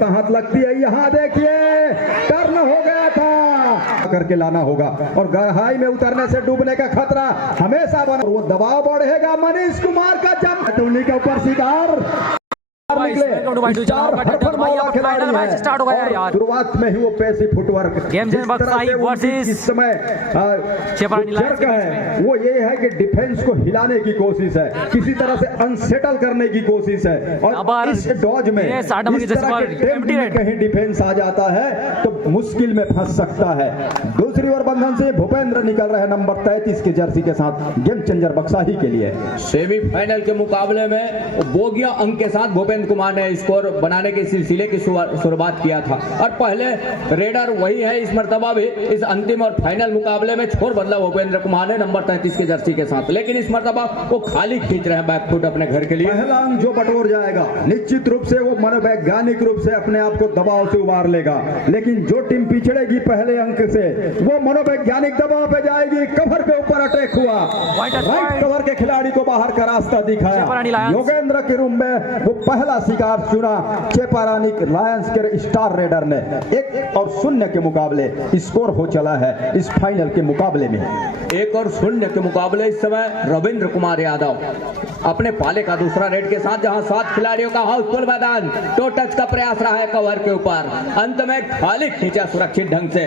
आवश्यकता हाथ लगती है। यहाँ देखिए टर्न हो गया था, करके लाना होगा और गहराई में उतरने से डूबने का खतरा हमेशा बना। वो दबाव बढ़ेगा, मनीष कुमार का जंप टूली के ऊपर शिकार शुरुआत में ही वो पैसी फुटवर्क इस समय है वो ये है कि डिफेंस को हिलाने की कोशिश है, किसी तरह से अनसेटल करने की कोशिश है और इस डॉज में कहीं डिफेंस आ जाता है तो मुश्किल में फंस सकता है। दूसरी ओर बंधन से भूपेंद्र निकल रहे नंबर 33 की जर्सी के साथ गेम चेंजर बक्साही के लिए। सेमीफाइनल के मुकाबले में बोगिया अंक के साथ भूपेंद्र कुमार ने स्कोर बनाने के सिलसिले की शुरुआत किया था और पहले रेडर वही है इस मर्तबा भी। इस अंतिम और फाइनल मुकाबले में छोर बदला भूपेंद्र कुमार ने नंबर 33 की जर्सी के साथ, लेकिन इस मर्तबा वो खाली खींच रहे हैं बैकफुट अपने घर के लिए। पहला अंक जो बटोर जाएगा निश्चित रूप से वो मनोवैज्ञानिक रूप से अपने आप को दबाव से उबार लेगा, लेकिन जो टीम पिछड़ेगी पहले अंक से वो मनोवैज्ञानिक दबाव पे जाएगी। कवर के ऊपर अटैक हुआ, राइट कवर के खिलाड़ी को बाहर का रास्ता दिखाया योगेंद्र के रूम में वो पहला शिकार चुना चेपारानी लायंस के स्टार रेडर ने। 1-0 के मुकाबले स्कोर हो चला है इस फाइनल के मुकाबले में। 1-0 के मुकाबले इस समय रविंद्र कुमार यादव अपने पाले का दूसरा रेड के साथ, जहां 7 खिलाड़ियों का हाउसफुल मैदान टो टच का प्रयास रहा है कवर के ऊपर, अंत में खाली खींचा सुरक्षित ढंग से।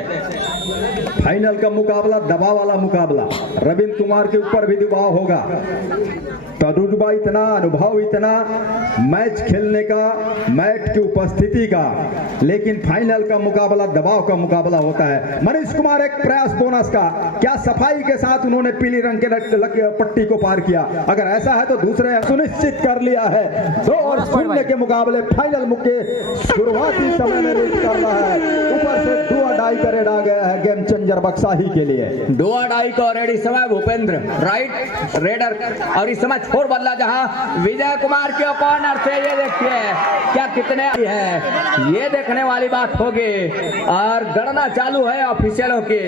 फाइनल का मुकाबला दबाव वाला मुकाबला, रविंद्र कुमार के ऊपर भी दबाव होगा, तजुर्बा इतना, अनुभव इतना मैच खेलने का, मैच की उपस्थिति का, लेकिन फाइनल का मुकाबला दबाव का मुकाबला होता है। मनीष कुमार एक प्रयास बोनस का, क्या सफाई के साथ उन्होंने पीली रंग के पट्टी को पार किया, अगर ऐसा है तो दूसरे सुनिश्चित कर लिया है। 2-0 के मुकाबले फाइनल मुक्के शुरुआती समय में रीच कर रहा है, ऊपर से डू और डाई का रेड आ गया है गेम चेंजर बक्साही के लिए। डू और डाई का रेड इस समय भूपेंद्र राइट रेडर और इस समय छोर बदला जहां विजय कुमार के कॉर्नर से, ये देखिए क्या कितने है, ये देखने वाली बात होगी और गणना चालू है ऑफिशियलों की,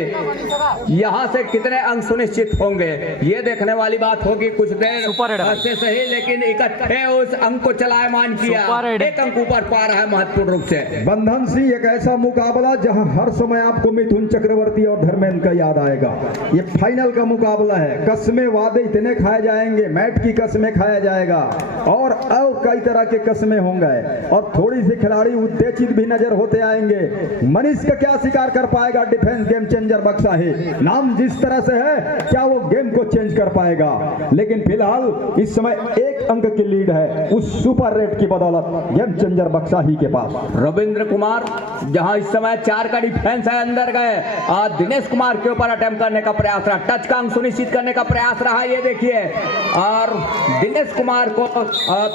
यहां से कितने अंक सुनिश्चित होंगे ये देखने वाली बात होगी। कुछ देर से सही लेकिन इकट्ठे उस अंक को चलायमान किया, 1 अंक ऊपर पा रहा है महत्वपूर्ण रूप से। बंधन सिंह एक ऐसा मुकाबला जहां हर समय आपको मिथुन चक्रवर्ती और धर्मेंद्र का याद आएगा। ये फाइनल का मुकाबला है, कसमें वादे इतने खाए जाएंगे, मैट की कसमें खाया जाएगा और कई तरह के कसमें होंगे और थोड़ी सी खिलाड़ी उत्तेजित भी नजर होते आएंगे। मनीष का क्या शिकार कर पाएगा डिफेंस गेम चेंजर बक्साही, नाम जिस तरह से है क्या वो गेम को चेंज कर पाएगा, लेकिन फिलहाल इस समय 1 अंक की लीड है उस सुपर रेड की बदौलत गेम चेंजर बक्साही के पास। रविंद्र कुमार जहां इस समय 4 का डिफेंस है, अंदर गए और दिनेश कुमार के ऊपर अटेम्प्ट करने का प्रयास रहा, टच का अंक सुनिश्चित करने का प्रयास रहा, ये देखिए और दिनेश कुमार को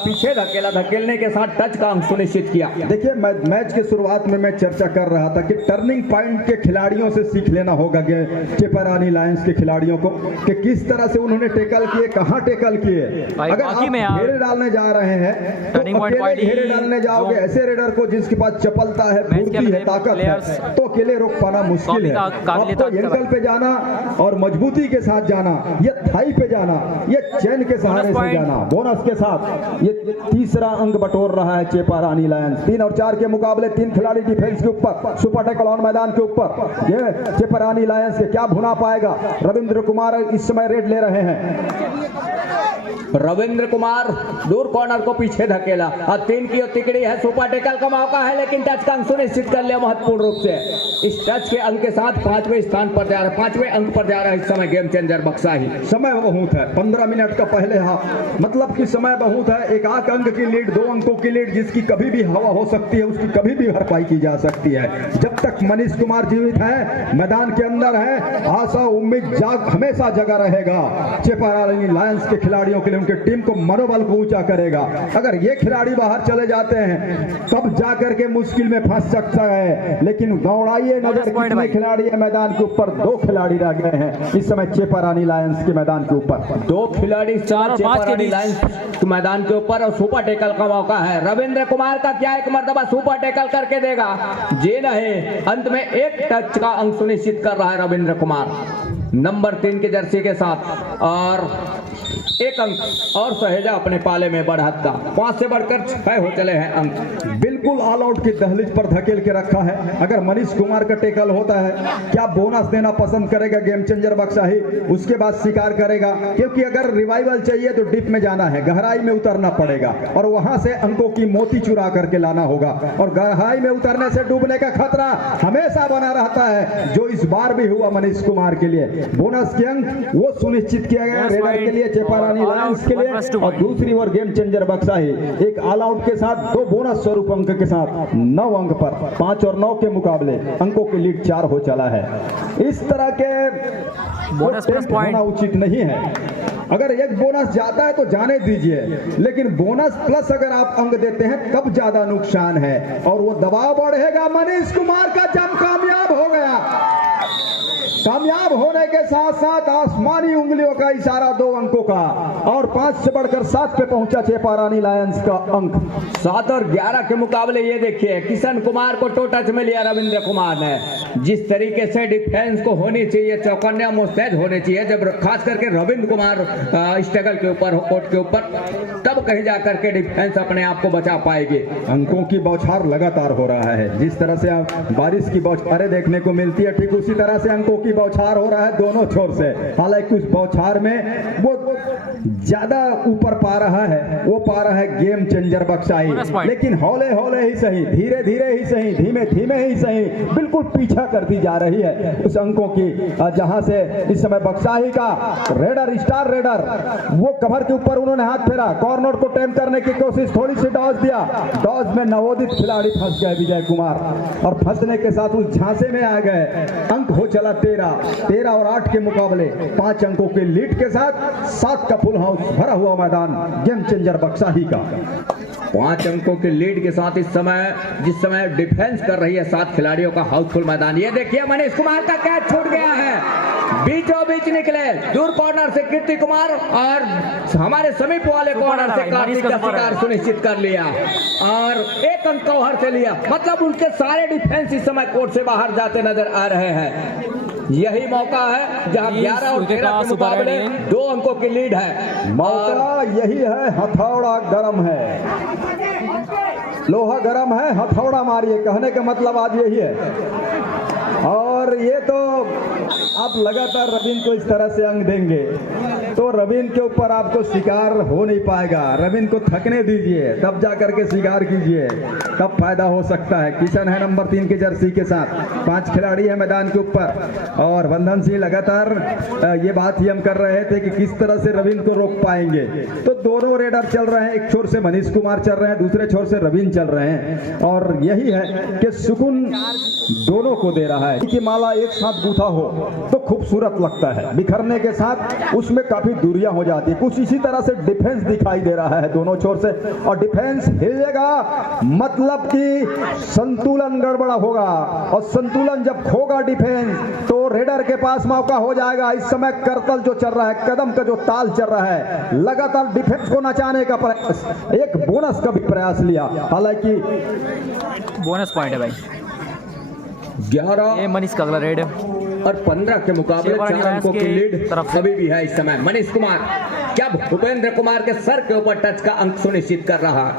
पीछे धकेलने के साथ टच का अंक सुनिश्चित किया। देखिए मैच के शुरुआत में मैं चर्चा कर रहा था कि टर्निंग पॉइंट के खिलाड़ियों से सीख लेना होगा चेपारानी लायंस के खिलाड़ियों को कि किस तरह से उन्होंने टेकल किए, कहां टेकल किए। अगर आप घेरे डालने जा रहे हैं तो अकेले घेरे डालने जाओगे ऐसे रेडर को जिसके पास चपलता है, फुर्ती है, ताकत है, तो अकेले रोक पाना मुश्किल है। आपको एंकल पे जाना और मजबूती के साथ जाना, ये थाई पे जाना, ये चैन के सहारे से जाना, बोनस के साथ ये तीसरा अंक बटोर रहा है चेपारानी लायंस। 3 और 4 के मुकाबले 3 खिलाड़ी डिफेंस के ऊपर, सुपर टैकल ऑन मैदान के ऊपर, ये चेपारानी लायंस के क्या भुना पाएगा। रविंद्र कुमार इस समय रेड ले रहे हैं, रविंद्र कुमार दूर कॉर्नर को पीछे धकेला और 3 की तिकड़ी है, सुपर टैकल का मौका है लेकिन टच का अंक सुनिश्चित कर लिया महत्वपूर्ण रूप से। इस टच के अंक के साथ 5वें स्थान पर जा रहा है, 5वें अंक पर जा रहा है इस समय गेम चेंजर बक्साही। समय बहुत है, 15 मिनट का पहले हाफ, मतलब कि समय बहुत है। 1 अंक की लीड, 2 अंकों की लीड जिसकी कभी भी हवा हो सकती है, उसकी कभी भी भरपाई की जा सकती है। जब तक मनीष कुमार जीवित है, मैदान के अंदर है, आशा उम्मीद हमेशा जगा रहेगा चेपारानी लायंस के खिलाड़ियों के लिए, उनके टीम को मनोबल को ऊंचा करेगा। अगर ये खिलाड़ी बाहर चले जाते हैं तब जाकर के मुश्किल में फंस सकता है, लेकिन दौड़ाइए नजर कितने खिलाड़ी है मैदान के ऊपर, 2 खिलाड़ी रह गए हैं इस समय चेपारानी लायंस के मैदान के ऊपर। 2 खिलाड़ी चेपारानी लायंस के मैदान के ऊपर और सुपर टैकल का मौका है। रविंद्र कुमार का क्या एक मर्तबा सुपर टैकल करके देगा, जी नहीं, अंत में 1 टच का अंक सुनिश्चित कर रहा है रविंद्र कुमार नंबर 3 के जर्सी के साथ और 1 अंक और सहेजा अपने पाले में बढ़ाता। 5 से बढ़कर 6 हो चले हैं अंक। बिल्कुल ऑल आउट की दहलीज पर धकेल के रखा है। अगर मनीष कुमार का टेकल होता है, क्या बोनस देना पसंद करेगा गेम चेंजर बक्साही, उसके बाद शिकार करेगा, क्योंकि अगर रिवाइवल चाहिए तो डिप में जाना है, गहराई में उतरना पड़ेगा और वहां से अंकों की मोती चुरा करके लाना होगा। और गहराई में उतरने से डूबने का खतरा हमेशा बना रहता है, जो इस बार भी हुआ मनीष कुमार के लिए। बोनस के अंक वो सुनिश्चित किया गया रेडर के लिए, चेपारानी लायंस के लिए, और दूसरी ओर गेम चेंजर बक्साही एक ऑल आउट के साथ 2 बोनस स्वरूप अंक के साथ 9 अंक पर 5 और 9 के मुकाबले अंकों की लीड 4 हो चला है। इस तरह के बोनस प्लस पॉइंट होना उचित नहीं है। अगर एक बोनस जाता है तो जाने दीजिए, लेकिन बोनस प्लस अगर आप अंक देते हैं तब ज्यादा नुकसान है और वो दबाव बढ़ेगा। मनीष कुमार का जंप कामयाब हो गया। कामयाब होने के साथ साथ आसमानी उंगलियों का इशारा 2 अंकों का, और 5 से बढ़कर 7 पे पहुंचा चेपारानी लायंस का अंक। 7 और 11 के मुकाबले ये देखिए किशन कुमार को टो टच में लिया रविंद्र कुमार ने। जिस तरीके से डिफेंस को होनी चाहिए, चौकन्ना मुस्तैद होने चाहिए, जब खास करके रविंद्र कुमार स्ट्रगल के ऊपर हो, कोर्ट के ऊपर, तब कहीं जाकर के डिफेंस अपने आप को बचा पाएगी। अंकों की बौछार लगातार हो रहा है। जिस तरह से बारिश की बौछारें देखने को मिलती है, ठीक उसी तरह से अंकों की बौछार हो रहा है दोनों छोर से। हालांकि उस बौछार में वो ज्यादा ऊपर पा रहा है, वो पा रहा है गेम चेंजर बक्साही, लेकिन हौले हौले ही सही, धीरे धीरे ही सही, धीमे धीमे ही सही, बिल्कुल पीछा करती जा रही है उस अंकों की। जहां से इस समय बक्साही का रेडर, स्टार रेडर, वो कवर के ऊपर उन्होंने हाथ फेरा, कॉर्नर को टेम करने की कोशिश, थोड़ी सी डॉज दिया, डॉज में नवोदित खिलाड़ी फंस गए विजय कुमार, और फंसने के साथ उस झांसे में आ गए। अंक हो चला 13 और 8 के मुकाबले 5 अंकों के लीड के साथ 7 का फुल हाउस भरा हुआ मैदान गेम चेंजर बक्साही का। 5 अंकों के लीड के साथ इस समय, जिस समय डिफेंस कर रही है 7 खिलाड़ियों का हाउसफुल मैदान। ये देखिए मनीष कुमार का कैच छूट गया है, बीचों बीच निकले, दूर कॉर्नर से कीर्ति कुमार और हमारे समीप वाले कॉर्नर से कार्तिक का शिकार सुनिश्चित कर लिया और 1 अंक कवर से लिया। मतलब उनके सारे डिफेंस इस समय कोर्ट से बाहर जाते नजर आ रहे हैं। यही मौका है जहां 11 और 13 के मुकाबले 2 अंकों की लीड है। मौका यही है, हथौड़ा गरम है, लोहा गरम है, हथौड़ा मारिए, कहने का मतलब आज यही है। और ये तो आप लगातार रविंद्र को इस तरह से अंक देंगे तो रविंद्र के ऊपर आपको शिकार हो नहीं पाएगा। रविंद्र को थकने दीजिए, तब जाकर के शिकार कीजिए, तब फायदा हो सकता है। किशन है नंबर 3 की जर्सी के साथ, 5 खिलाड़ी है मैदान के ऊपर, और बंधन सिंह लगातार ये बात ही हम कर रहे थे कि किस तरह से रविंद्र को रोक पाएंगे। तो दोनों रेडर चल रहे हैं, एक छोर से मनीष कुमार चल रहे हैं, दूसरे छोर से रविंद्र चल रहे हैं, और यही है कि सुकून दोनों को दे रहा है कि माला एक साथ गूंथा हो तो खूबसूरत लगता है, बिखरने के साथ उसमें काफी दूरियां हो जाती है। कुछ इसी तरह से डिफेंस दिखाई दे रहा है दोनों छोर से, और डिफेंस हिलेगा मतलब कि संतुलन गड़बड़ा होगा, और संतुलन जब खोगा डिफेंस तो रेडर के पास मौका हो जाएगा। इस समय करतल जो चल रहा है, कदम का जो ताल चल रहा है, लगातार डिफेंस को नचाने का प्रयास, एक बोनस का भी प्रयास लिया, हालांकि बोनस पॉइंट है भाई। 11 ये मनीष का अगला रेड और 15 के मुकाबले 4 अंकों की लीड अभी भी है इस समय। मनीष कुमार क्या भूपेंद्र कुमार के सर के ऊपर टच का अंक सुनिश्चित कर रहा है।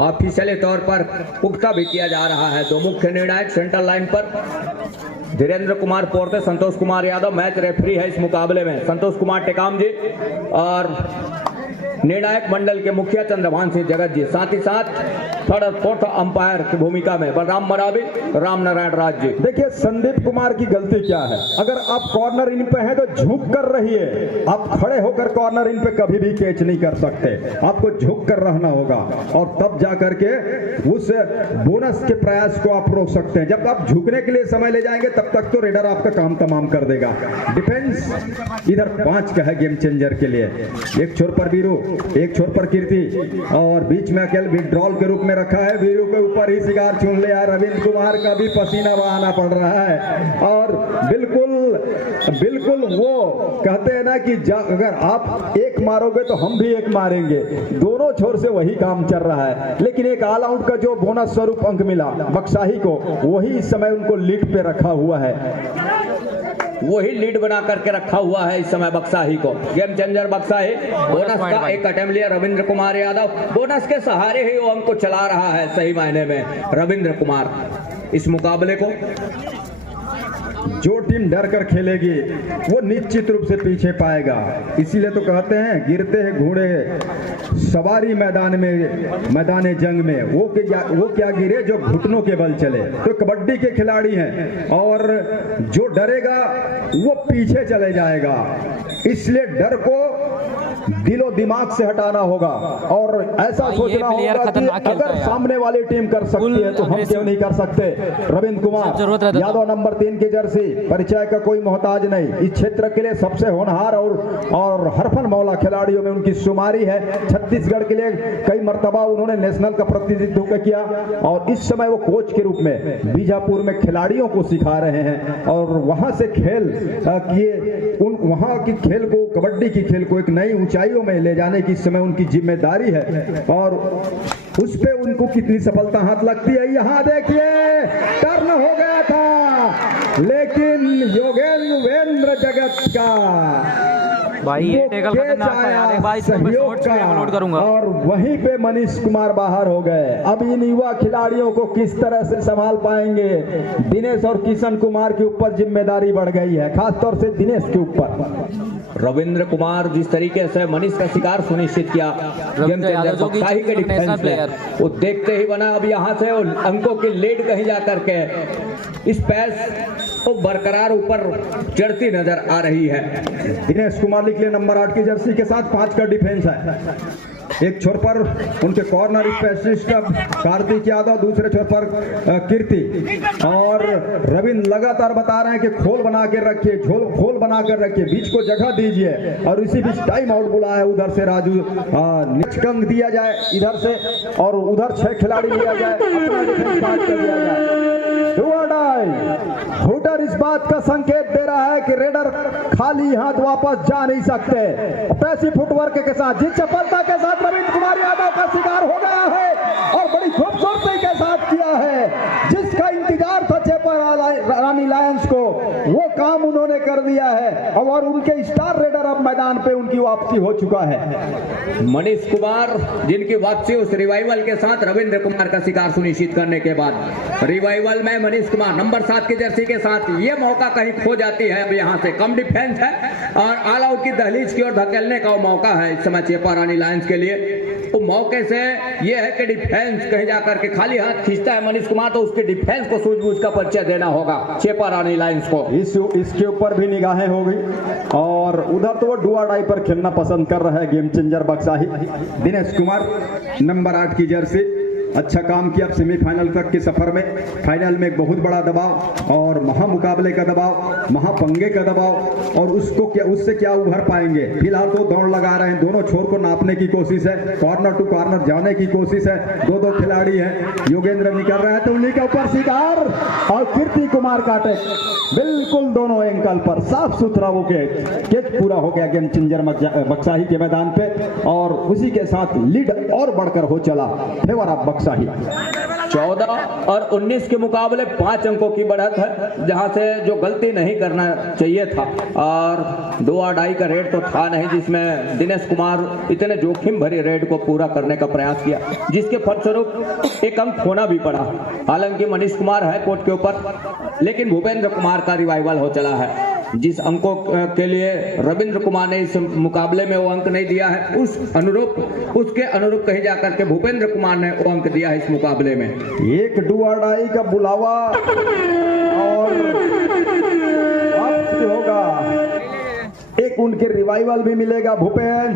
ऑफिशियली तौर पर पुख्ता भी किया जा रहा है। 2 मुख्य निर्णायक सेंट्रल लाइन पर धीरेन्द्र कुमार पोर्ते, संतोष कुमार यादव मैच रेफरी है इस मुकाबले में, संतोष कुमार टेकाम जी, और निर्णायक मंडल के मुखिया चंद्रभान सिंह जगत जी, साथ ही साथ थर्ड और फोर्थ अंपायर की भूमिका में बलराम मरावी, राम नारायण राज जी। देखिए संदीप कुमार की गलती क्या है, अगर आप कॉर्नर इन पे हैं तो झुक कर रहिए, आप खड़े होकर कॉर्नर इन पे कभी भी कैच नहीं कर सकते, आपको झुक कर रहना होगा, और तब जाकर के उस बोनस के प्रयास को आप रोक सकते हैं। जब आप झुकने के लिए समय ले जाएंगे तब तक तो रेडर आपका काम तमाम कर देगा। डिफेंस इधर 5 का है गेम चेंजर के लिए, एक छोर पर वीरू, एक छोर पर कीर्ति, और बीच में अकेले विड्रॉल के रूप में रखा है। वीरू के ऊपर ही शिकार चुन लिया, रविंद्र कुमार का भी पसीना बहाना पड़ रहा है, और बिल्कुल वो कहते हैं ना कि अगर आप एक मारोगे तो हम भी एक मारेंगे, दोनों छोर से वही काम चल रहा है। लेकिन एक ऑल आउट का जो बोनस स्वरूप अंक मिला बक्साही को, वही इस समय उनको लीड पे रखा हुआ है। वही लीड बना करके रखा हुआ है इस समय बक्साही को। गेम चेंजर बक्साही बोनस का एक अटेम्प्ट लिया रविंद्र कुमार यादव, बोनस के सहारे ही वो अंक को चला रहा है सही मायने में रविंद्र कुमार इस मुकाबले को। जो टीम डर कर खेलेगी वो निश्चित रूप से पीछे पाएगा। इसीलिए तो कहते हैं गिरते हैं घोड़े सवारी मैदान जंग में, वो क्या गिरे जो घुटनों के बल चले। तो कबड्डी के खिलाड़ी हैं और जो डरेगा वो पीछे चले जाएगा। इसलिए डर को दिलो दिमाग से हटाना होगा और ऐसा सोचना होगा कि अगर सामने वाली टीम कर सकती है तो हम क्यों नहीं कर सकते। रविंद्र कुमार यादव नंबर 3 की जर्सी, परिचय का कोई मोहताज नहीं, इस क्षेत्र के लिए सबसे होनहार और हरफन मौला खिलाड़ियों में उनकी शुमारी है। छत्तीसगढ़ के लिए कई मर्तबा उन्होंने नेशनल का प्रतिनिधित्व किया और इस समय वो कोच के रूप में बीजापुर में खिलाड़ियों को सिखा रहे हैं और वहां से खेल किए वहां की खेल को, कबड्डी की खेल को एक नई ऊंचाइयों में ले जाने की इस समय उनकी जिम्मेदारी है और उस पे उनको कितनी सफलता हाथ लगती है। यहाँ देखिए टर्न हो गया था लेकिन योगेंद्र जगत का भाई ये टेकल खतरनाक था यार, एक बार इसमें शॉर्ट्स में अपलोड करूंगा। और वहीं पे मनीष कुमार बाहर हो गए। अब इन युवा खिलाड़ियों को किस तरह से संभाल पाएंगे। दिनेश और किशन कुमार के ऊपर जिम्मेदारी बढ़ गई है, खासतौर से दिनेश के ऊपर। रविंद्र कुमार जिस तरीके से मनीष का शिकार सुनिश्चित किया बक्साही के डिफेंस में, वो देखते ही बना। अब यहाँ से अंकों की लीड कहीं जा करके इस पैर को बरकरार ऊपर चढ़ती नजर आ रही है। दिनेश कुमार लिख लिए नंबर 8 की जर्सी के साथ 5 का डिफेंस है। एक छोर पर उनके कॉर्नर स्पेशलिस्ट कार्तिक यादव, दूसरे छोर पर कीर्ति और रविंद्र लगातार बता रहे हैं कि खोल बना के रखिए, खोल बना कर रखिए, बीच को जगह दीजिए और इसी बीच टाइम आउट बुलाया उधर से राजू। निचकंग दिया जाए इधर से और उधर 6 खिलाड़ी लिया जाए, अपना डिफेंस स्टार्ट कर दिया जाए। हुटर इस बात का संकेत दे रहा है कि रेडर खाली हाथ वापस जा नहीं सकते। पैसी फुटवर्क के साथ जिस चपलता के साथ रविंद्र कुमार यादव का शिकार हो गया है और बड़ी खूबसूरती के साथ किया है, जिसका इंतजार था चेपा रानी लायंस को, वो काम उन्होंने कर दिया है और उनके स्टार रेडर अब मैदान पे उनकी वापसी हो चुका है। मनीष कुमार जिनकी वापसी उस रिवाइवल के साथ रविंद्र कुमार का शिकार सुनिश्चित करने के बाद रिवाइवल में मनीष कुमार नंबर 7 की जर्सी के साथ ये मौका कहीं खो जाती है। अब यहाँ से कम डिफेंस है और ऑल आउट की दहलीज की ओर धकेलने का वो मौका है इस समय चेपा रानी लायंस के लिए। तो मौके से ये है कि डिफेंस कहीं जाकर के खाली हाथ खींचता है मनीष कुमार, तो उसके डिफेंस को सूझबूझ का परिचय देना होगा चेपा रानी लायंस को। इसके ऊपर भी निगाहें हो गई और उधर तो वो डुआ डाई पर खेलना पसंद कर रहा है गेम चेंजर बक्साही। दिनेश कुमार नंबर 8 की जर्सी, अच्छा काम किया सेमीफाइनल तक के सफर में। फाइनल में एक बहुत बड़ा दबाव और महामुकाबले का दबाव, महापंगे का दबाव और उससे क्या उभर पाएंगे। फिलहाल तो दौड़ लगा रहे हैं, दोनों छोर को नापने की कोशिश है, कॉर्नर टू कॉर्नर जाने की कोशिश है। दो खिलाड़ी हैं, योगेंद्र निकल रहा है तो उन्हीं के ऊपर शिकार और कीर्ति कुमार काटे बिल्कुल दोनों एंकल पर साफ सुथरा वो कैच पूरा हो गया गेम चेंजर बक्साही के मैदान पे और उसी के साथ लीड और बढ़कर हो चला फेवर ऑफ बक्साही। 14 और 19 के मुकाबले 5 अंकों की बढ़त है, जहां से जो गलती नहीं करना चाहिए था और डुआ डाई का रेड तो था नहीं, जिसमें दिनेश कुमार इतने जोखिम भरी रेड को पूरा करने का प्रयास किया, जिसके फलस्वरूप एक अंक खोना भी पड़ा। हालांकि मनीष कुमार है कोर्ट के ऊपर, लेकिन भूपेंद्र कुमार का रिवाइवल हो चला है। जिस अंकों के लिए रविंद्र कुमार ने इस मुकाबले में वो अंक नहीं दिया है, उसके अनुरूप कहीं जाकर के भूपेंद्र कुमार ने वो अंक दिया है इस मुकाबले में। एक डुआ डाई का बुलावा और वापसी होगा, एक उनके रिवाइवल भी मिलेगा। भूपेन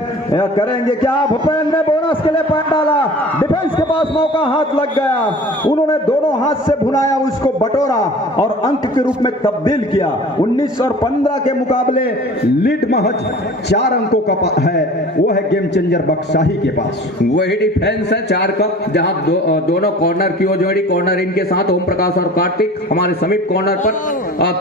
करेंगे क्या? भूपेन ने बोनस के लिए पॉइंट डाला, डिफेंस के पास मौका हाथ लग गया, उन्होंने दोनों हाथ से भुनाया, उसको बटोरा और अंक के रूप में तब्दील किया। 19 और 15 के मुकाबले लीड महज 4 अंकों का है, वो है गेम चेंजर बक्साही के पास। वही डिफेंस है 4 का, जहां दोनों कॉर्नर की जोड़ी, कॉर्नर इनके साथ ओम प्रकाश और कार्तिक, हमारे समीप कॉर्नर पर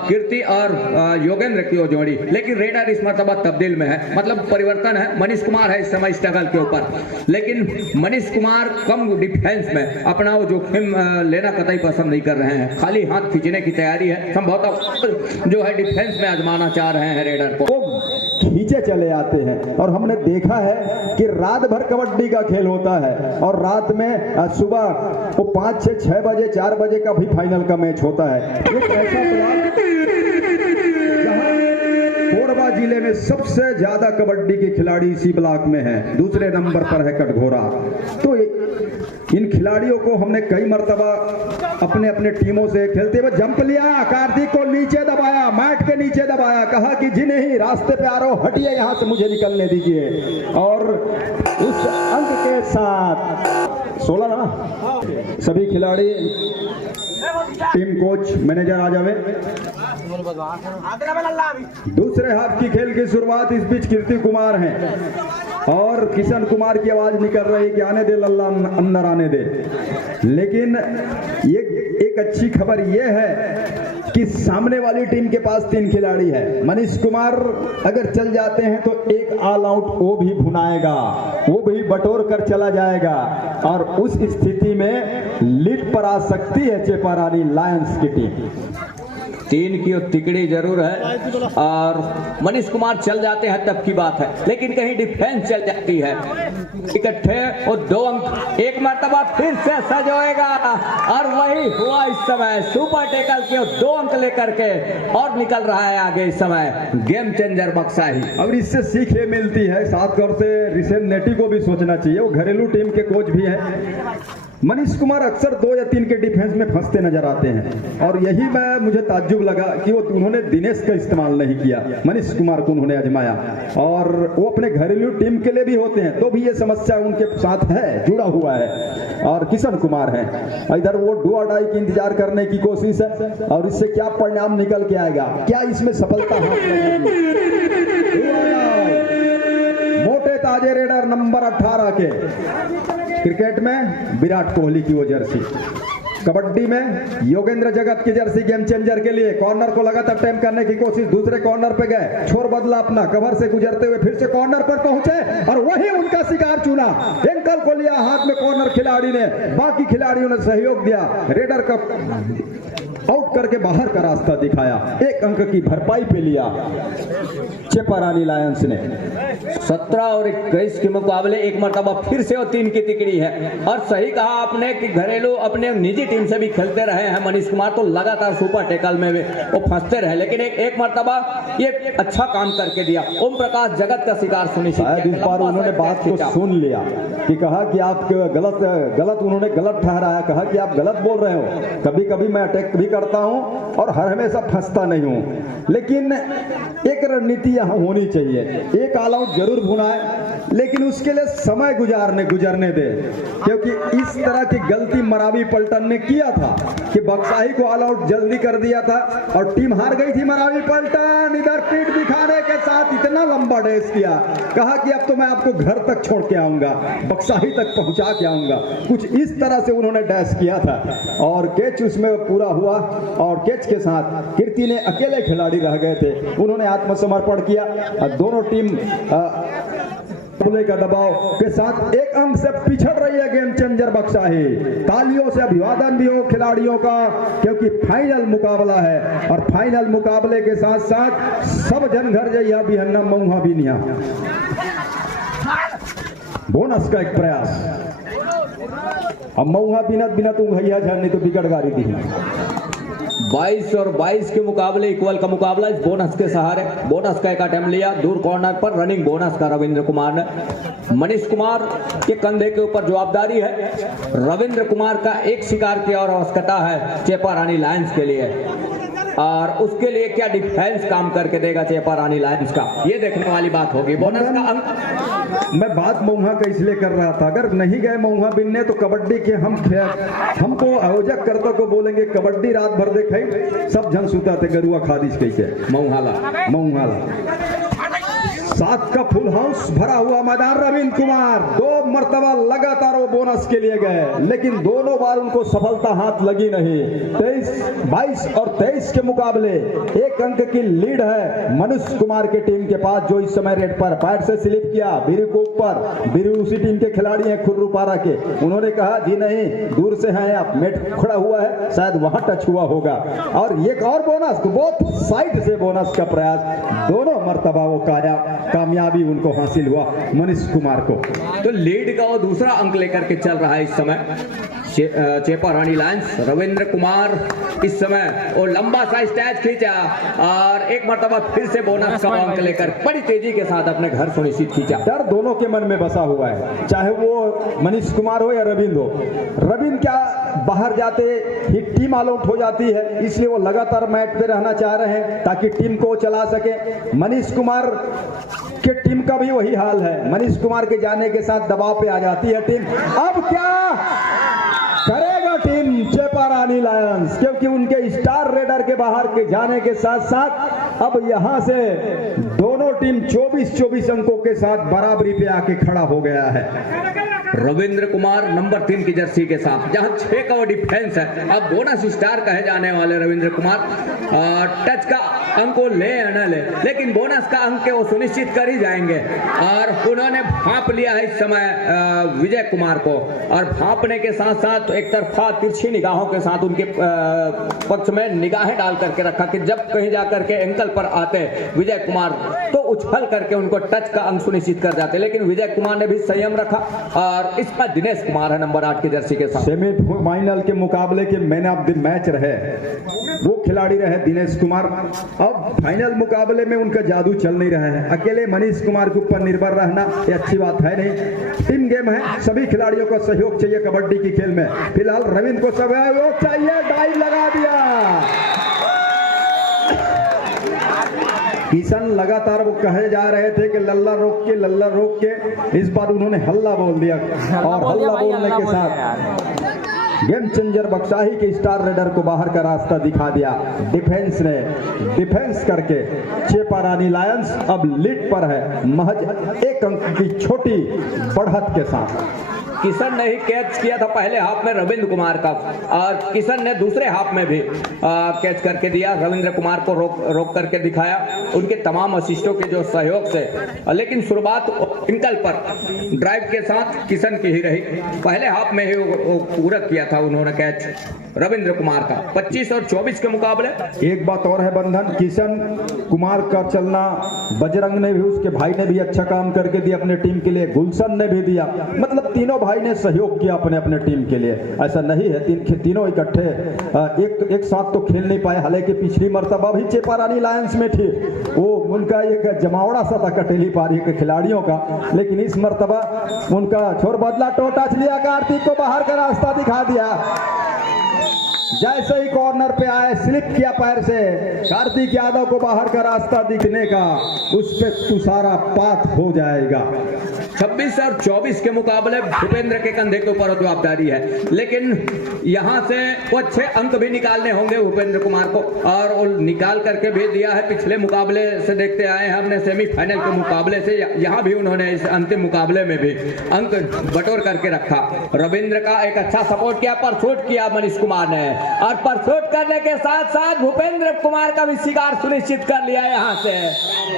कीर्ति और योगेंद्र की जोड़ी। लेकिन रेडर इस मरतबा मरतबा तब्दील में है, मतलब परिवर्तन है। मनीष कुमार है इस समय स्ट्रगल के ऊपर, लेकिन मनीष कुमार कम डिफेंस में अपना वो जोखिम लेना कतई पसंद नहीं कर रहे हैं, खाली हाथ खींचने की तैयारी है। संभवतः जो है डिफेंस में आजमाना चाह रहे हैं रेडर को। वो खींचे चले आते हैं और हमने देखा है कि रात भर कबड्डी का खेल होता है और रात में सुबह वो 5 से 6 बजे 4 बजे का भी फाइनल का मैच होता है। एक ऐसा ब्लॉक जहां कोरबा जिले में सबसे ज्यादा कबड्डी के खिलाड़ी इसी ब्लॉक में है, दूसरे नंबर पर है कटघोरा। तो इन खिलाड़ियों को हमने कई मर्तबा अपने अपने टीमों से खेलते हुए जंप लिया, कार्तिक को नीचे दबाया, मैट के नीचे दबाया, कहा कि जिन्हें ही रास्ते पे आ रहे हो हटिए यहां से, मुझे निकलने दीजिए। और उस अंक के साथ 16 ना सभी खिलाड़ी, टीम कोच, मैनेजर आ जावे। दूसरे हाफ की खेल की शुरुआत इस बीच कीर्ति कुमार हैं और किशन कुमार की आवाज निकल रही कि आने दे लल्ला, अंदर आने दे। लेकिन ये एक अच्छी खबर ये है कि सामने वाली टीम के पास 3 खिलाड़ी है। मनीष कुमार अगर चल जाते हैं तो एक ऑल आउट वो भी भुनाएगा, वो भी बटोर कर चला जाएगा और उस स्थिति में लीड पर आ सकती है चेपारानी लायंस की टीम। 3 की तिकड़ी जरूर है और मनीष कुमार चल जाते हैं तब की बात है, लेकिन कहीं डिफेंस चल जाती है। इकट्ठे और 2 अंक एक मरतबा फिर से सजोएगा और वही हुआ इस समय, सुपर टेकल के 2 अंक लेकर के और निकल रहा है आगे इस समय गेम चेंजर बक्सा ही। अब इससे सीख ये मिलती है, साथ तौर से रिसेन नेटी को भी सोचना चाहिए, वो घरेलू टीम के कोच भी हैं। मनीष कुमार अक्सर 2 या 3 के डिफेंस में फंसते नजर आते हैं और यही मुझे ताज्जुब लगा कि उन्होंने दिनेश का इस्तेमाल नहीं किया, मनीष कुमार को उन्होंने आजमाया और वो अपने घरेलू टीम के लिए भी होते हैं तो भी ये समस्या उनके साथ है, जुड़ा हुआ है। और किशन कुमार है इधर, वो डू और डाई की इंतजार करने की कोशिश है और इससे क्या परिणाम निकल के आएगा, क्या इसमें सफलता हासिल मोटे ताजे रेडर नंबर 18 के। क्रिकेट में विराट कोहली की वो जर्सी, कबड्डी में योगेंद्र जगत की जर्सी गेम चेंजर के लिए। कॉर्नर को लगातार अटेम्प्ट करने की कोशिश, दूसरे कॉर्नर पे गए, छोर बदला अपना, कवर से गुजरते हुए फिर से कॉर्नर पर पहुंचे और वही उनका शिकार चुना, एंकल को लिया हाथ में कॉर्नर खिलाड़ी ने, बाकी खिलाड़ियों ने सहयोग दिया, रेडर का आउट करके बाहर का रास्ता दिखाया, 1 अंक की भरपाई पे लिया चेपारानी लायंस ने। 17 और 21 के मुकाबले एक मरतबा फिर से वो 3 की तिकड़ी है। और सही कहा आपने कि घरेलू अपने निजी टीम से भी खेलते रहे हैं मनीष कुमार, तो लगातार सुपर टेकल में वो फंसते रहे, लेकिन एक मरतबा ये अच्छा काम करके दिया। ओम प्रकाश जगत का शिकार सुनिश्चित किया। इस बार उन्होंने बात को सुन लिया कि कहा कि आप गलत उन्होंने गलत ठहराया, कहा कि आप गलत बोल रहे हो, कभी कभी मैं अटैक भी करता हूं और हर हमेशा फंसता नहीं हूं, लेकिन एक रणनीति यहां होनी चाहिए। एक ऑल आउट जरूर भुनाए लेकिन उसके लिए समय गुजरने दे, क्योंकि इस तरह की गलती मरावी पलटन ने किया था कि बक्साही को ऑल आउट जल्दी कर दिया था और टीम हार गई थी। मरावी पलटन इधर पीठ दिखाने के साथ इतना लंबा डैश किया, कहा कि अब तो मैं आपको घर तक छोड़ के आऊंगा, बक्साही तक पहुंचा के आऊंगा, कुछ इस तरह से उन्होंने डैश किया था और कैच उसमें पूरा हुआ और कैच के साथ कीर्ति ने अकेले खिलाड़ी रह गए थे, उन्होंने आत्मसमर्पण किया और दोनों टीम का दबाव के साथ 1 अंक से पिछड़ रही है गेम चेंजर बक्साही। तालियों से अभिवादन भी हो खिलाड़ियों का, क्योंकि फाइनल मुकाबला है और फाइनल मुकाबले के साथ साथ सब जन घर जइया भी हन्ना मऊहा भी निया। बोनस का एक प्रयास, अब मऊहा बिना तुम भैया झरने तो बिगड़ गाड़ी दी। 22 और 22 के मुकाबले इक्वल का मुकाबला इस बोनस के सहारे। बोनस का एक अटेम्प्ट लिया दूर कॉर्नर पर, रनिंग बोनस का रविंद्र कुमार ने। मनीष कुमार के कंधे के ऊपर जवाबदारी है, रविंद्र कुमार का एक शिकार की और आवश्यकता है चेपारानी लायंस के लिए और उसके लिए क्या डिफेंस काम करके देगा चेपारानी लायंस का, ये देखने वाली बात होगी। बोनस का अंक मैं बात मऊहा का इसलिए कर रहा था, अगर नहीं गए मऊहा बिनने तो कबड्डी के हमको आयोजक करता को बोलेंगे कबड्डी रात भर देखे, सब जन सुता थे गरुआ खादिश कैसे मऊहाला 7 का फुल हाउस भरा हुआ मैदान। रविंद्र कुमार 2 मरतबा लगातार वो बोनस के लिए गए, लेकिन दोनों बार उनको सफलता हाथ लगी नहीं। 22 और 23 के मुकाबले 1 अंक की लीड है मनीष कुमार के टीम के पास, जो इस समय रेड पर पैर से स्लिप किया बीरू को ऊपर। बीरू उसी टीम के खिलाड़ी हैं खुर्रूपारा के। उन्होंने कहा जी नहीं, दूर से हैं आप, मेट खड़ा हुआ है, शायद वहां टच हुआ होगा। और एक और बोनस, बहुत साइड से बोनस का प्रयास, दोनों मरतबा वो कामयाबी उनको हासिल हुआ मनीष कुमार को। तो लीड का वो दूसरा अंक लेकर के चल रहा है इस समय चेपा रानी लायंस। रविंद्र कुमार इस समय वो लंबा सा स्टैच खींचा और एक मरतबा फिर से बोनस का अंक लेकर बड़ी तेजी के साथ अपने घर सुनिश्चित खींचा। डर दोनों के मन में बसा हुआ है, चाहे वो मनीष कुमार हो या रविंद्र हो। रविंद्र क्या बाहर जाते ही टीम ऑल आउट हो जाती है, इसलिए वो लगातार मैट पे रहना चाह रहे हैं ताकि टीम को चला सके। मनीष कुमार के टीम का भी वही हाल है, मनीष कुमार के जाने के साथ दबाव पे आ जाती है टीम। अब क्या करेगा टीम चेपा रानी लायंस, क्योंकि उनके स्टार रेडर के बाहर के जाने के साथ साथ अब यहां से दोनों टीम 24-24 अंकों के साथ बराबरी पे आके खड़ा हो गया है। रविंद्र कुमार नंबर 3 की जर्सी के साथ, जहां 6 का वो डिफेंस है। अब बोनस स्टार कहे जाने वाले रविंद्र कुमार टच का अंक को ले या न ले, लेकिन बोनस का अंक वो सुनिश्चित कर ही जाएंगे। और उन्होंने भांप लिया है इस समय विजय कुमार को, और भांपने के साथ साथ एक तरफा तिरछी निगाहों के साथ उनके पक्ष में निगाहें डाल करके रखा कि जब कहीं जाकर के एंकल पर आते विजय कुमार तो उछल करके उनको टच का अंक सुनिश्चित कर जाते। लेकिन विजय कुमार ने भी संयम रखा और इस पर दिनेश कुमार है नंबर 8 की जर्सी के साथ। सेमीफाइनल के मुकाबले के मैन ऑफ द मैच रहे वो खिलाड़ी रहे दिनेश कुमार। अब फाइनल मुकाबले में उनका जादू चल नहीं रहा है, अकेले मनीष कुमार के ऊपर निर्भर रहना ये अच्छी बात है नहीं। टीम गेम है, सभी खिलाड़ियों को सहयोग चाहिए कबड्डी की खेल में। फिलहाल रविंद्र को सहयोग चाहिए, डाइव लगा दिया। किशन लगातार वो कहे जा रहे थे कि लल्ला रोक के, इस बार उन्होंने हल्ला बोल दिया और हल्ला बोलने के साथ गेम चेंजर बक्साही के स्टार रेडर को बाहर का रास्ता दिखा दिया। डिफेंस ने डिफेंस करके चेपा रानी लायंस अब लीड पर है महज 1 अंक की छोटी बढ़त के साथ। किशन ने ही कैच किया था पहले हाफ में रविंद्र कुमार का, और किशन ने दूसरे हाफ में भी कैच करके दिया, रविंद्र कुमार को रोक करके दिखाया उनके तमाम असिस्टों के जो सहयोग से। लेकिन शुरुआत इंकल पर ड्राइव के साथ किशन की ही रही। पहले हाफ में ही वो पूरा किया था उन्होंने कैच रविंद्र कुमार का। 25 और 24 के मुकाबले। एक बात और है बंधन, किशन कुमार का चलना बजरंग ने भी, उसके भाई ने भी अच्छा काम करके दिया अपने टीम के लिए, गुलशन ने भी दिया, मतलब तीनों भाई ने सहयोग किया अपने अपने टीम के लिए। ऐसा नहीं है तीनों इकट्ठे एक साथ तो खेल नहीं पाए, हालांकि पिछली मर्तबा भी चेपा रानी लायंस में थी, वो उनका एक जमावड़ा सा था कटेली पारी के खिलाड़ियों का, लेकिन इस मर्तबा उनका छोर बदला, टच लिया, कार्तिक को बाहर का रास्ता दिखा दिया। जैसे ही कॉर्नर पे आए स्लिप किया पैर से, कार्तिक यादव को बाहर का रास्ता दिखने का, उस पे तुषारा पात हो जाएगा। 26 और 24 के मुकाबले भूपेंद्र के कंधे के ऊपर जवाबदारी है, लेकिन यहां से वो अच्छे अंक भी निकालने होंगे भूपेंद्र कुमार को, और वो निकाल करके भी दिया है। पिछले मुकाबले से देखते आए हैं हमने सेमीफाइनल के मुकाबले से, यहाँ भी उन्होंने इस अंतिम मुकाबले में भी अंक बटोर करके रखा। रविंद्र का एक अच्छा सपोर्ट किया, परसूट किया मनीष कुमार ने, और परसूट करने के साथ साथ भूपेंद्र कुमार का भी शिकार सुनिश्चित कर लिया यहाँ से।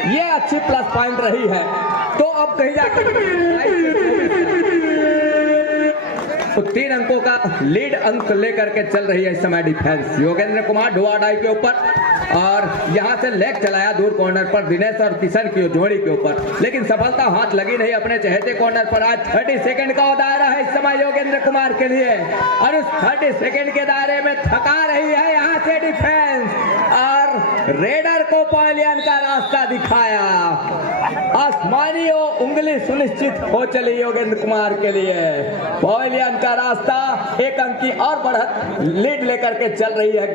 ये अच्छी प्लस पॉइंट रही है। तो अब कहीं जाकर तो 3 अंकों का लीड अंक लेकर के चल रही है इस समय डिफेंस। योगेंद्र कुमार ढुआडाई के ऊपर, और यहां से लेग चलाया दूर कॉर्नर पर दिनेश और किशन की जोड़ी के ऊपर, लेकिन सफलता हाथ लगी नहीं अपने चहेते कॉर्नर पर। आज 30 सेकंड का दायरा है इस समय योगेंद्र कुमार के लिए, और उस 30 सेकंड के दायरे में थका रही है यहां से डिफेंस, और रेडर को पवेलियन का रास्ता दिखाया। आसमानी उंगली सुनिश्चित हो चली योगेंद्र कुमार के लिए। पवेलियन का रास्ता 1 अंक की और बढ़त लीड लेकर के चल रही है,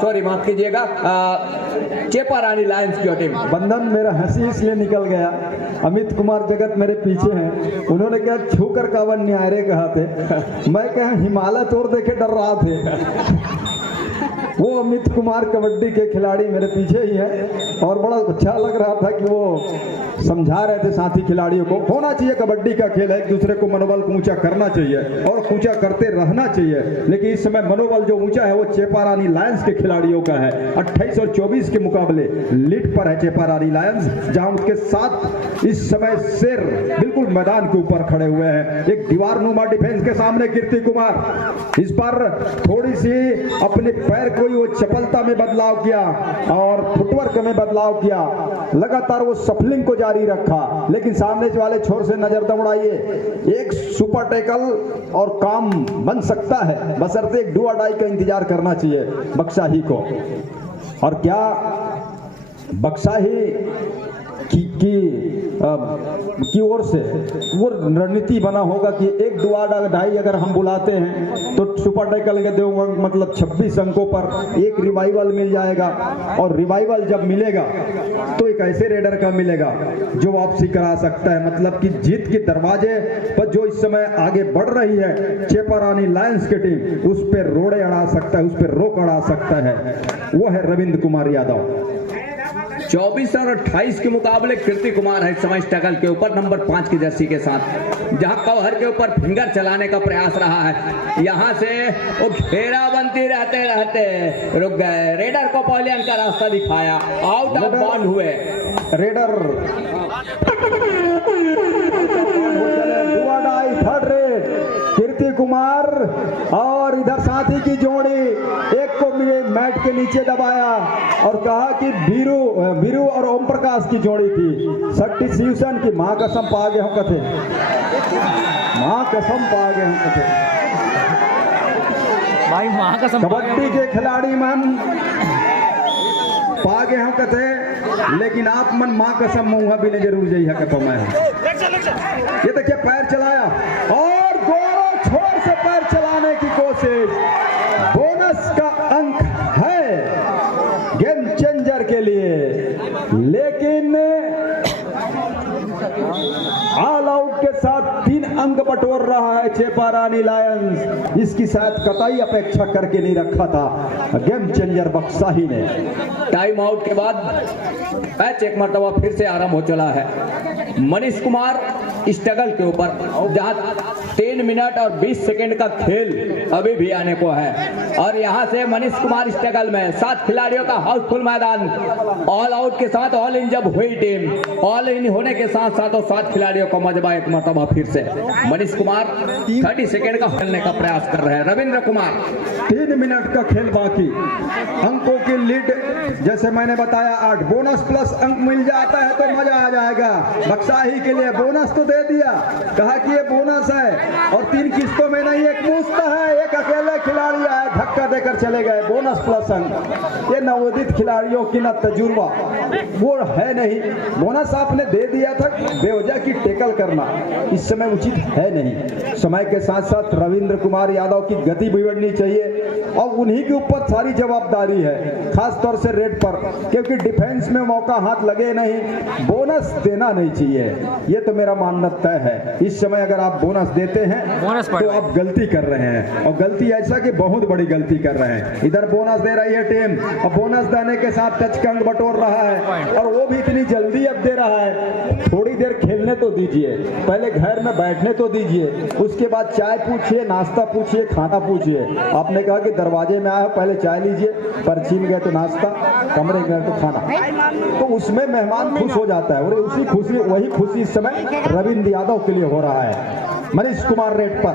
सॉरी माफ कीजिएगा, चेपा रानी लायंस की टीम। बंधन मेरा हंसी इसलिए निकल गया, अमित कुमार जगत मेरे पीछे हैं, उन्होंने कहा छूकर कावन न्यारे कहा थे, मैं कहा हिमालय तोड़ देखे डर रहा थे। वो अमित कुमार कबड्डी के खिलाड़ी मेरे पीछे ही है और बड़ा अच्छा लग रहा था कि वो समझा रहे थे साथी खिलाड़ियों को होना चाहिए कबड्डी का खेल है, एक दूसरे को मनोबल को ऊंचा करना चाहिए और ऊंचा करते रहना चाहिए। लेकिन इस समय मनोबल जो ऊंचा है वो चेपारानी लायंस के खिलाड़ियों का है। 28 और 24 के मुकाबले लीड पर है चेपारानी लायंस, जहां उसके साथ इस समय शेर बिल्कुल मैदान के ऊपर खड़े हुए हैं। एक दीवार नुमा डिफेंस के सामने कीर्ति कुमार इस पर थोड़ी सी अपने पैर को वो चपलता में बदलाव किया और फुटवर्क में बदलाव किया, लगातार वो सफलिंग को जारी रखा, लेकिन सामने वाले छोर से नजर दौड़ाइए, एक सुपर टैकल और काम बन सकता है, बशर्ते एक डू और डाई का इंतजार करना चाहिए बक्साही को। और क्या बक्साही की ओर से वो रणनीति बना होगा कि एक दुआ ढाई अगर हम बुलाते हैं तो सुपर टैकल के 2 अंक मतलब 26 अंकों पर एक रिवाइवल मिल जाएगा, और रिवाइवल जब मिलेगा तो एक ऐसे रेडर का मिलेगा जो वापसी करा सकता है, मतलब कि जीत के दरवाजे पर जो इस समय आगे बढ़ रही है चेपारानी लायंस की टीम, उस पर रोड़े अड़ा सकता है, उस पर रोक अड़ा सकता है, वो है रविंद्र कुमार यादव। 24 और 28 के मुकाबले कीर्ति कुमार है इस समय स्ट्रगल के ऊपर नंबर 5 की जर्सी के साथ, जहां कवहर के ऊपर फिंगर चलाने का प्रयास रहा है। यहां से वो घेरा बनती रहते रहते रुक गए, रेडर को पहले का रास्ता दिखाया, आउट ऑफ बाउंड हुए रेडर। थर्ड रेड कीर्ति कुमार और इधर साथी की जोड़ी एक को मैट के नीचे दबाया और कहा कि बीरू और ओम प्रकाश की जोड़ी थी, शक्ति शिवसन की मां कसम पा गए हम कथे, मां कसम पा गए हम कथे भाई मां कसम कबड्डी के खिलाड़ी मन पा गए हम कथे, लेकिन आप मन मां कसम मुँह भी नहीं जरूर जाइए कप मैं। ये देखिए पैर चलाया और दोनों छोर से पैर चलाने की कोशिश, बोनस का अंक है गेम चेंजर के लिए, लेकिन ऑल आउट के साथ 3 अंक बटोर रहा है चेपारानी लायंस, इसकी शायद कतई अपेक्षा करके नहीं रखा था गेम चेंजर बक्साही ने। टाइम आउट के बाद मैच एक मरतबा फिर से आरंभ हो चला है। मनीष कुमार स्ट्रगल के ऊपर, जहां 3 मिनट और 20 सेकंड का खेल अभी भी आने को है, और यहां से मनीष कुमार स्ट्रगल में 7 खिलाड़ियों का हाउसफुल मैदान, ऑल आउट के साथ ऑल इन जब हुई टीम, ऑल इन होने के साथ साथ 7 खिलाड़ियों को मजबा एक मरतबा फिर से मनीष कुमार 30 सेकंड का खेलने का प्रयास कर रहे हैं। रविंद्र कुमार 3 मिनट का खेल बाकी, अंकों की लीड जैसे मैंने बताया 8, बोनस प्लस अंक मिल जाता है तो मजा आ जाएगा। बक्साही के लिए बोनस तो दे दिया, कहा कि ये बोनस है और 3 किस्तों में नहीं, एक मुफ्त है, एक अकेले खिलाड़ी आए धक्का देकर चले गए, बोनस प्लस अंक। ये नवोदित खिलाड़ियों की ना तजुर्बा वो है नहीं, बोनस आपने दे दिया था, बेवजह की टेकल करना इस समय उचित है नहीं। समय के साथ साथ रविंद्र कुमार यादव की गति बिगड़नी चाहिए और उन्हीं के ऊपर सारी जवाबदारी है, खास तौर से रेड पर, क्योंकि डिफेंस में मौका हाथ लगे नहीं, बोनस देना नहीं चाहिए, ये तो मेरा मानना तय है। इस समय अगर आप बोनस देते हैं तो आप गलती कर रहे हैं, और गलती ऐसा कि बहुत बड़ी गलती कर रहे हैं। इधर बोनस दे रही है टीम, और बोनस देने के साथ टच का अंक बटोर रहा है, और वो भी इतनी जल्दी अब दे रहा है। थोड़ी देर खेलने तो दीजिए, पहले घर में बैठने तो दीजिए, उसके बाद चाय पूछिए, नाश्ता पूछिए, खाना पूछिए। आपने कहा कि दरवाजे में आया पहले चाय लीजिए, पर्ची में गए तो नाश्ता, कमरे में गए तो खाना, तो उसमें मेहमान खुश हो जाता है, और उसी खुशी वही खुशी इस समय रविंद्र यादव के लिए हो रहा है। मनीष कुमार रेड पर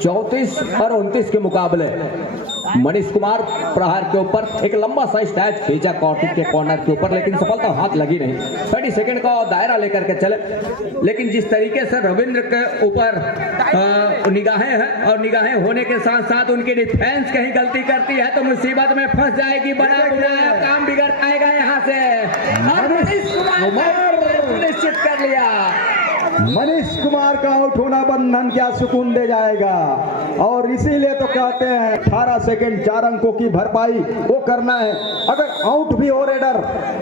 34 और 29 के मुकाबले मनीष कुमार प्रहार के ऊपर एक लंबा सा स्टैच खींचा कॉर्टिक के कॉर्नर के ऊपर, लेकिन सफलता हाथ लगी नहीं। 30 सेकंड का दायरा लेकर के चले, लेकिन जिस तरीके से रविंद्र के ऊपर निगाहें हैं, और निगाहें होने के साथ साथ उनकी डिफेंस कहीं गलती करती है तो मुसीबत में फंस जाएगी, बना बुनाया काम बिगड़ जाएगा यहाँ से, और मनीष कुमार निश्चित कर लिया। मनीष कुमार का आउट होना बंधन क्या सुकून दे जाएगा, और इसीलिए तो कहते हैं 18 सेकंड 4 अंकों की भरपाई वो करना है। अगर आउट भी हो रेडर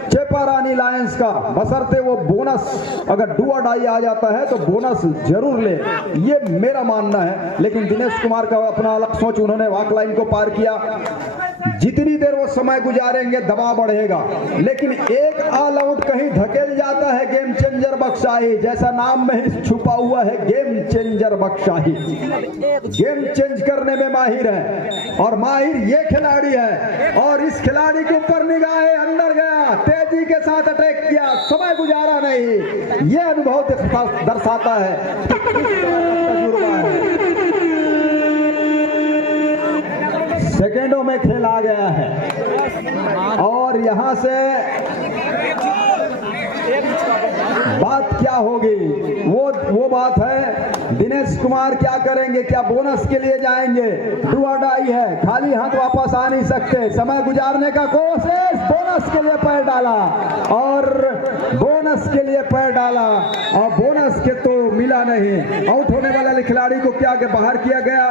चेपारानी लायंस का, बशर्ते वो बोनस अगर डू और डाई आ जाता है तो बोनस जरूर ले, ये मेरा मानना है। लेकिन दिनेश कुमार का अपना अलग सोच, उन्होंने वॉक लाइन को पार किया, जितनी देर वो समय गुजारेंगे दबाव बढ़ेगा, लेकिन एक ऑल आउट कहीं धकेल जाता है गेम चेंजर बख्शाही, जैसा नाम में ही छुपा हुआ है गेम चेंजर बख्शाही। गेम चेंज करने में माहिर है और माहिर ये खिलाड़ी है। और इस खिलाड़ी के ऊपर निगाहें, अंदर गया, तेजी के साथ अटैक किया, समय गुजारा नहीं। ये अनुभव दर्शाता है कि किस तरह का तजुर्बा है। सेकेंडों में खेल आ गया है और यहां से बात क्या होगी वो बात है दिनेश कुमार क्या करेंगे, क्या बोनस के लिए जाएंगे? डू और डाई है, खाली हाथ वापस आ नहीं सकते। समय गुजारने का कोशिश, बोनस के लिए पैर डाला और बोनस के लिए पैर डाला और बोनस के तो मिला नहीं। आउट होने वाले खिलाड़ी को क्या बाहर किया गया,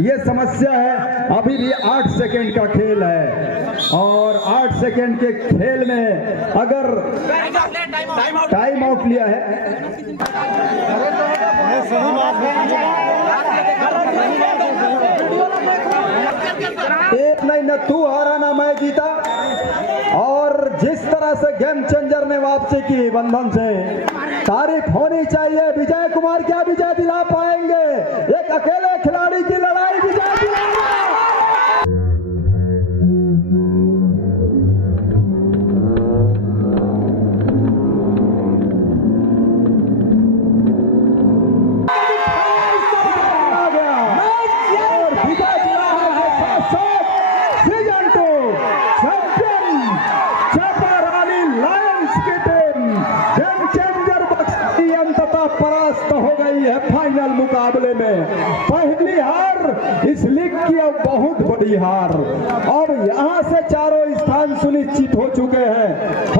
ये समस्या है। अभी भी 8 सेकेंड का खेल है और 8 सेकेंड के खेल में अगर टाइम आउट लिया है, एक नहीं, न तू हारा ना मैं जीता। और जिस तरह से गेम चेंजर ने वापसी की बंधन से, तारीफ होनी चाहिए। विजय कुमार क्या विजय दिला पाएंगे? एक अकेले खिलाड़ी की लड़ाई विजय दिलाएगा। फाइनल मुकाबले में पहली हार इस लीग की अब बहुत बड़ी हार। अब यहां से चारों स्थान सुनिश्चित हो चुके हैं।